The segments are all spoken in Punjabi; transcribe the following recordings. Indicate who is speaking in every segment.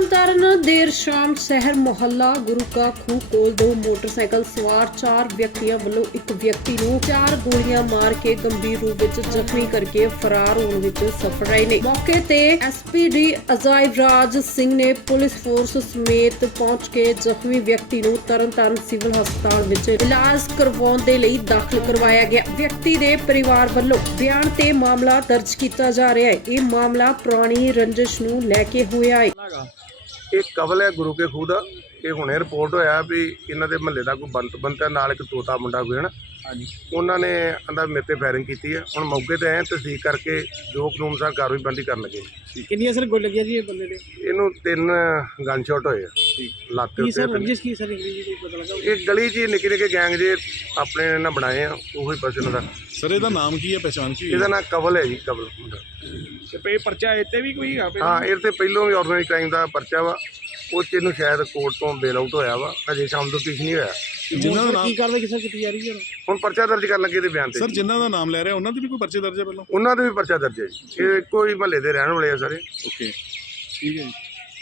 Speaker 1: ਤਰਨਤਾਰਨ ਦੇਰ ਸ਼ਾਮ ਸ਼ਹਿਰ ਮੁਹੱਲਾ ਗੁਰੂ ਕਾ ਖੂਹ ਕੋਲ ਦੋ ਮੋਟਰਸਾਈਕਲ ਸਵਾਰ 4 ਵਿਅਕਤੀਆਂ ਵੱਲੋਂ ਇੱਕ ਵਿਅਕਤੀ ਨੂੰ 4 ਗੋਲੀਆਂ ਮਾਰ ਕੇ ਗੰਭੀਰ ਰੂਪ ਵਿੱਚ ਜ਼ਖਮੀ ਕਰਕੇ ਫਰਾਰ ਹੋਣ ਵਿੱਚ ਸਫਲ ਰਹੇ ਨੇ। ਮੌਕੇ ਤੇ ਐਸਪੀਡੀ ਅਜਾਇਬ ਰਾਜ ਸਿੰਘ ਨੇ ਪੁਲਿਸ ਫੋਰਸ ਸਮੇਤ ਪਹੁੰਚ ਕੇ ਜ਼ਖਮੀ ਵਿਅਕਤੀ ਨੂੰ ਤਰਨਤਾਰਨ ਸਿਵਲ ਹਸਪਤਾਲ ਵਿੱਚ ਇਲਾਜ ਕਰਵਾਉਣ ਦੇ ਲਈ ਦਾਖਲ ਕਰਵਾਇਆ ਗਿਆ। ਵਿਅਕਤੀ ਦੇ ਪਰਿਵਾਰ ਵੱਲੋਂ ਬਿਆਨ ਤੇ ਮਾਮਲਾ ਦਰਜ ਕੀਤਾ ਜਾ ਰਿਹਾ ਹੈ। ਇਹ ਮਾਮਲਾ ਪੁਰਾਣੀ ਰੰਜਿਸ਼ ਨੂੰ ਲੈ ਕੇ ਹੋਇਆ ਹੈ।
Speaker 2: ਇਹ ਕਬਲ ਹੈ ਗੁਰੂ ਕੇ ਖੂਹ ਦਾ। ਇਹ ਹੁਣੇ ਰਿਪੋਰਟ ਹੋਇਆ ਵੀ ਇਹਨਾਂ ਦੇ ਮਹੱਲੇ ਦਾ ਕੋਈ ਬੰਤ ਹੈ, ਨਾਲ ਇੱਕ ਤੋਤਾ ਮੁੰਡਾ ਕੋਈ ਹਨ। ਉਹਨਾਂ ਨੇ ਅੰਦਰ ਮੇਰੇ ਤੇ ਫਾਇਰਿੰਗ ਕੀਤੀ ਹੈ। ਹੁਣ ਮੌਕੇ ਤੇ ਆਏ ਤਸਦੀਕ ਕਰਕੇ ਜੋ ਕਾਨੂੰਨ ਅਨੁਸਾਰ ਕਾਰਵਾਈ ਬੰਦੀ ਕਰਨ ਲੱਗੇ।
Speaker 3: ਕਿੰਨੀਆਂ ਸਰ ਗੋਲੀ ਲੱਗੀਆਂ ਜੀ ਇਹ ਬੰਦੇ ਦੇ?
Speaker 2: ਇਹਨੂੰ 3 ਗਨ ਸ਼ਾਟ ਹੋਏ ਆ ਲੱਤ
Speaker 3: ਕੀ ਸਰ
Speaker 2: ਉੱਤੇ।
Speaker 3: ਰੰਜਿਸ਼ ਕੀ ਸਰ ਨਿਕਲੀ ਜੀ, ਕੋਈ ਪਤਾ ਲੱਗਾ?
Speaker 2: ਇਹ ਗਲੀ 'ਚ ਨਿੱਕੇ ਨਿੱਕੇ ਗੈਂਗ ਜੇ ਆਪਣੇ ਇਹਨਾਂ ਬਣਾਏ ਆ, ਉਹੀ ਬਸ ਇਹਨਾਂ ਦਾ।
Speaker 4: ਸਰ ਇਹਦਾ ਨਾਮ ਕੀ ਹੈ, ਪਹਿਚਾਣ ਕੀ ਹੈ?
Speaker 2: ਇਹਦਾ ਨਾਂ ਕਬਲ ਹੈ ਜੀ, ਕਬਲ ਮੁੰਡਾ।
Speaker 3: ਤੇ ਪਰਚਾ ਇੱਥੇ ਵੀ ਕੋਈ ਆ?
Speaker 2: ਹਾਂ, ਇਹ ਤੇ ਪਹਿਲੋਂ ਵੀ ਆਰਗੇਨਾਈਜ਼ ਕ੍ਰਾਈਮ ਦਾ ਪਰਚਾ ਵਾ। ਉਹ 'ਚ ਇਹਨੂੰ ਸ਼ਾਇਦ ਕੋਰਟ ਤੋਂ ਬੇਲ ਆਊਟ ਹੋਇਆ ਵਾ, ਅਜੇ ਸ਼ਾਮ ਤੋਂ ਕੁਛ ਨਹੀਂ ਹੋਇਆ।
Speaker 4: ਜਿਨ੍ਹਾਂ ਦਾ ਨਾਮ
Speaker 3: ਕੀ ਕਰਦੇ ਕਿਸਾ ਕੀਤੀ ਜਾ ਰਹੀ ਹੈ
Speaker 2: ਹੁਣ ਪਰਚਾ ਦਰਜ ਕਰਨ ਲੱਗੇ ਤੇ ਬਿਆਨ ਤੇ।
Speaker 4: ਸਰ ਜਿਨ੍ਹਾਂ ਦਾ ਨਾਮ ਲੈ ਰਿਹਾ ਉਹਨਾਂ ਦੇ ਵੀ ਕੋਈ ਪਰਚੇ ਦਰਜ ਹੈ ਪਹਿਲਾਂ?
Speaker 2: ਉਹਨਾਂ ਦੇ ਵੀ ਪਰਚਾ ਦਰਜ ਹੈ ਜੀ। ਇਹ ਇੱਕੋ ਹੀ ਮਹੱਲੇ ਦੇ ਰਹਿਣ ਵਾਲੇ ਆ ਸਾਰੇ।
Speaker 4: ਓਕੇ, ਠੀਕ ਹੈ ਜੀ।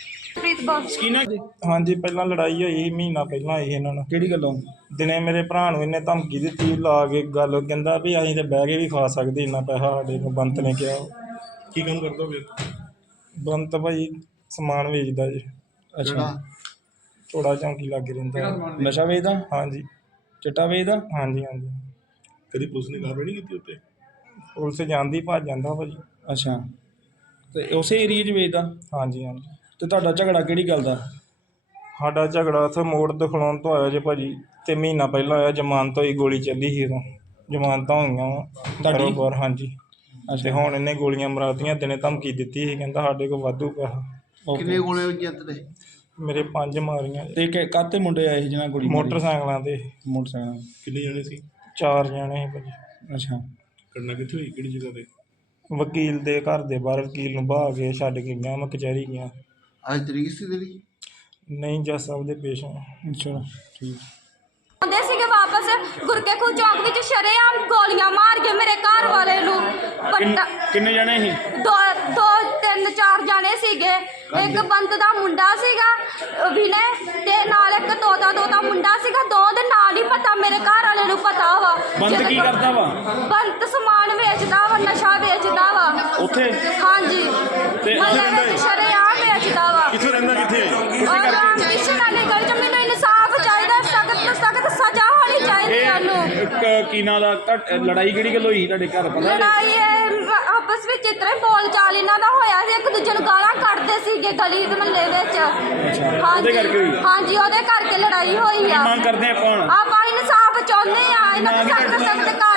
Speaker 5: ਹਾਂਜੀ, ਪਹਿਲਾਂ ਲੜਾਈ ਹੋਈ ਸੀ, ਮਹੀਨਾ ਪਹਿਲਾਂ ਹੋਈ ਇਹਨਾਂ ਨਾਲ।
Speaker 3: ਕਿਹੜੀ ਗੱਲੋਂ?
Speaker 5: ਦਿਨੇ ਮੇਰੇ ਭਰਾ ਨੂੰ ਇਹਨੇ ਧਮਕੀ ਦਿੱਤੀ, ਲਾ ਕੇ ਗੱਲ, ਕਹਿੰਦਾ ਵੀ ਅਸੀਂ ਤੇ ਬਹਿ ਕੇ ਵੀ ਖਾ ਸਕਦੇ, ਇੰਨਾ ਪੈਸਾ ਸਾਡੇ ਨੂੰ ਬੰਤ ਨੇ ਕਿਹਾ।
Speaker 4: ਕੀ ਕੰਮ ਕਰਦਾ ਫਿਰ?
Speaker 5: ਬੰਤ ਭਾਈ ਸਮਾਨ ਵੇਚਦਾ ਜੀ।
Speaker 3: ਅੱਛਾ,
Speaker 5: ਥੋੜਾ ਚੌਂਕੀ ਲੱਗ ਰਹਿੰਦਾ।
Speaker 3: ਨਸ਼ਾ ਵੇਚਦਾ?
Speaker 5: ਹਾਂਜੀ
Speaker 3: ਚਿੱਟਾ ਵੇਚਦਾ?
Speaker 5: ਹਾਂਜੀ ਹਾਂਜੀ।
Speaker 4: ਕਦੀ ਪੁਲਿਸ ਨੇ ਕਾਰਵਾਈ ਨਹੀਂ ਕੀਤੀ ਉੱਤੇ?
Speaker 5: ਪੁਲਿਸ ਜਾਂਦੀ ਭੱਜ ਜਾਂਦਾ ਭਾਜੀ।
Speaker 3: ਅੱਛਾ, ਤੇ ਉਸੇ ਏਰੀਏ 'ਚ ਵੇਚਦਾ?
Speaker 5: ਹਾਂਜੀ ਹਾਂਜੀ।
Speaker 3: ਤੇ ਤੁਹਾਡਾ ਝਗੜਾ ਕਿਹੜੀ ਗੱਲ ਦਾ?
Speaker 5: ਸਾਡਾ ਝਗੜਾ ਉੱਥੇ ਮੋੜ ਦਿਖਾਉਣ ਤੋਂ ਆਇਆ ਜੇ ਭਾਜੀ, ਤੇ ਮਹੀਨਾ ਪਹਿਲਾਂ ਹੋਇਆ। ਜ਼ਮਾਨਤ ਹੋਈ, ਗੋਲੀ ਚੱਲੀ ਸੀ ਉਦੋਂ। ਜ਼ਮਾਨਤਾਂ ਹੋਈਆਂ ਵਾ ਬਰਾਬਰ। ਹਾਂਜੀ। ਤੇ ਹੁਣ ਇਹਨੇ ਗੋਲੀਆਂ ਮਰਾਤੀਆਂ। ਦਿਨੇ ਧਮਕੀ ਦਿੱਤੀ ਸੀ, ਕਹਿੰਦਾ ਸਾਡੇ ਕੋਲ ਵਾਧੂ ਪੈਸਾ।
Speaker 3: ਕਿੰਨੇ ਗੋਲੇ
Speaker 6: ਵੱਜੀਆਂ ਤੇ?
Speaker 5: ਮੇਰੇ 5 ਮਾਰੀਆਂ।
Speaker 3: ਤੇ ਕਾਹਤੇ ਮੁੰਡੇ ਆਏ ਸੀ ਜਿਹਨਾਂ ਗੋਲੀ ਮਾਰੀ?
Speaker 5: ਮੋਟਰਸਾਈਕਲਾਂ ਤੇ।
Speaker 3: ਮੋਟਰਸਾਈਕਲ।
Speaker 4: ਕਿੰਨੇ ਜਣੇ ਸੀ?
Speaker 5: 4 ਜਣੇ ਸੀ ਭਾਜੀ।
Speaker 3: ਅੱਛਾ,
Speaker 4: ਕਰਨਾ ਕਿੱਥੇ ਹੋਈ, ਕਿਹੜੀ ਜਗ੍ਹਾ ਤੇ?
Speaker 5: ਵਕੀਲ ਦੇ ਘਰ ਦੇ ਬਾਹਰ। ਵਕੀਲ ਨੂੰ ਬਹਾ ਕੇ ਛੱਡ ਕੇ ਗਿਆ, ਮੈਂ ਕਚਹਿਰੀ ਗਿਆ।
Speaker 6: ਅੱਜ ਤਰੀਕ ਸੀ ਤੇਰੀ?
Speaker 5: ਨਹੀਂ, ਜੱਜ ਸਾਹਿਬ ਦੇ ਪੇਸ਼ ਆ।
Speaker 3: ਚਲੋ ਠੀਕ।
Speaker 7: ਆਉਂਦੇ ਸੀਗੇ ਵਾਪਸ ਗੁਰਕੇ ਖੂਹ ਚੌਂਕ ਵਿੱਚ ਸ਼ਰੇਆਮ ਗੋਲੀਆਂ ਮਾਰ ਕੇ ਮੇਰੇ ਘਰ ਵਾਲੇ ਨੂੰ ਪੱਟਾ।
Speaker 3: ਕਿੰਨੇ ਜਣੇ ਸੀ?
Speaker 7: 2 3 4 ਜਾਣੇ ਸੀਗੇ। ਇੱਕ ਬੰਤ ਦਾ ਮੁੰਡਾ ਸੀਗਾ ਵਿਨੇ, ਤੇ ਨਾਲ ਇੱਕ ਤੋਤਾ ਮੁੰਡਾ ਸੀਗਾ। ਦੋ ਦੇ ਨਾਂ ਨਹੀਂ ਪਤਾ, ਮੇਰੇ ਘਰ ਵਾਲੇ ਨੂੰ ਪਤਾ ਵਾ।
Speaker 3: ਬੰਤ ਕੀ ਕਰਦਾ ਵਾ?
Speaker 7: ਬੰਤ ਸਮਾਨ ਵੇਚਦਾ ਵਾ, ਨਸ਼ਾ ਵੇਚਦਾ ਵਾ
Speaker 3: ਉੱਥੇ?
Speaker 7: ਹਾਂਜੀ,
Speaker 3: ਤੇ
Speaker 7: ਮਹੱਲੇ ਵਿੱਚ ਸ਼ਰੇਆਮ ਵੇਚਦਾ ਵਾ।
Speaker 4: ਕਿੱਥੇ ਰਹਿੰਦਾ, ਕਿੱਥੇ?
Speaker 7: ਮਿਸ਼ਨ ਵਾਲੀ ਗਲੀ 'ਚ ਮੈਨੂੰ ਇਨਸਾਫ ਚਾਹੀਦਾ, ਸਖਤ ਤੋਂ ਸਖਤ ਸਜ਼ਾ ਹੋਣੀ ਚਾਹੀਦੀ ਹੈ ਉਹਨੂੰ।
Speaker 3: ਕੀ ਨਾਂ ਦਾ? ਲੜਾਈ ਕਿਹੜੀ ਗੱਲ ਹੋਈ ਤੁਹਾਡੇ ਘਰ, ਪਤਾ?
Speaker 7: ਲੜਾਈ ਆਪਸ ਵਿੱਚ ਇਸ ਤਰ੍ਹਾਂ ਬੋਲ ਚਾਲ ਇਹਨਾਂ ਦਾ ਹੋਇਆ ਸੀ। ਇੱਕ ਦੂਜੇ ਨੂੰ ਗਾਲਾਂ ਕੱਢਦੇ ਸੀਗੇ ਗਲੀ ਦੇ ਮਹੱਲੇ ਵਿੱਚ।
Speaker 3: ਉਹਦੇ ਕਰਕੇ ਹੋਈ?
Speaker 7: ਹਾਂਜੀ, ਉਹਦੇ ਕਰਕੇ ਲੜਾਈ ਹੋਈ ਆ।
Speaker 3: ਮੰਗ ਕਰਦੇ ਆਪਾਂ ਹੁਣ?
Speaker 7: ਆਪਾਂ ਇਨਸਾਫ ਚਾਹੁੰਦੇ ਆ, ਇਹਨਾਂ ਨੂੰ ਸਖਤ